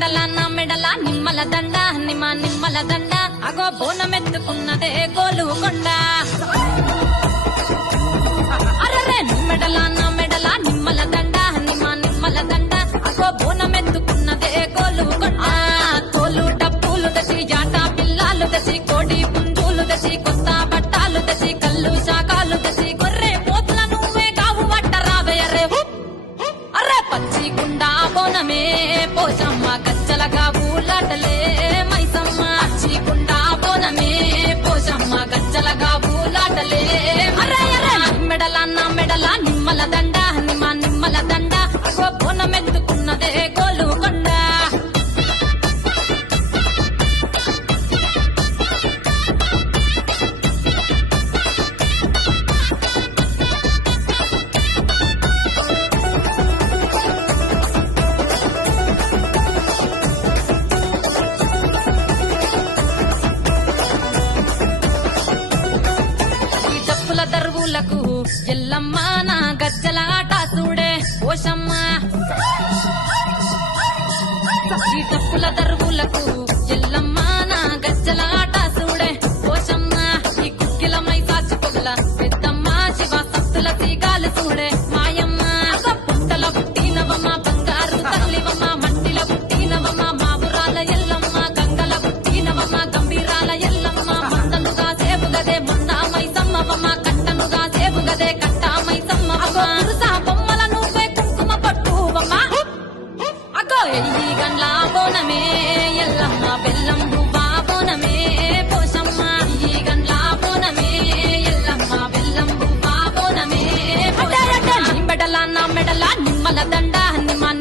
మెడల నిమ్మల దండ నిమ్మల దండ అగో బోనమెత్తుకున్నదే గోలుకొండ అరే మెడల నిమ్మల దండ నిమ్మల దండ అగో బోనమెత్తుకున్నదే గోలుకొండ తోలు డప్పులు దసి జాట పిల్లాలు దసి కోడి పుంజులు దసి కొత్త బట్టాలు దసి కళ్ళు శాకాలు దసి గొర్రె పోతుల నువ్వే కావు వట్ట రావయ్యరే అరే పచ్చి గుండా బోనమే పోషమ్మ గజ్జలగా ఊలాటలే మైసమ్మ పచ్చి గుండా బోనమే పోషమ్మ గజ్జలగా ఊలాటలే అరే మెడల నిమ్మల దండ నిమ్మల దండ అగో బోనమెత్తుకున్నదే గోలుకొండ దరువులకు ఎల్లమ్మ నా గజ్జల ఆట చూడే పోషమ్మ ఈ డప్పుల దరువులకు ఎల్లమ్మ నా గజ్జల ఆట చూడే పోషమ్మ ఈ కుక్కిల మైసాచి పొగల పెద్దమ్మ శివ సత్తుల తీగాలు చూడే మాయమ్మ పుట్టల పుట్టినవమ్మ బంగారు తల్లివమ్మ మట్టిల పుట్టినవమ్మ మావురాల ఎల్లమ్మ గంగల పుట్టినవమ్మ గంభీరాల ఎల్లమ్మ మందలుగా సేపుగదే మొన్న మైసమ్మవమ్మ కట్టనుగా సేపుగదే కట్టామై సమ్మవమ్మ పురుసా బొమ్మల నువ్వే కుంకుమ పట్టువమ్మ అగో ఎల్లి గండ్ల బోనమే ఎల్లమ్మ బెల్లం బువ్వా బోనమే పోషమ్మ ఈ గండ్ల బోనమే ఎల్లమ్మ బెల్లం బువ్వా బోనమే మెడల నిమ్మల దండ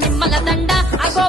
నిమ్మల దండ అగో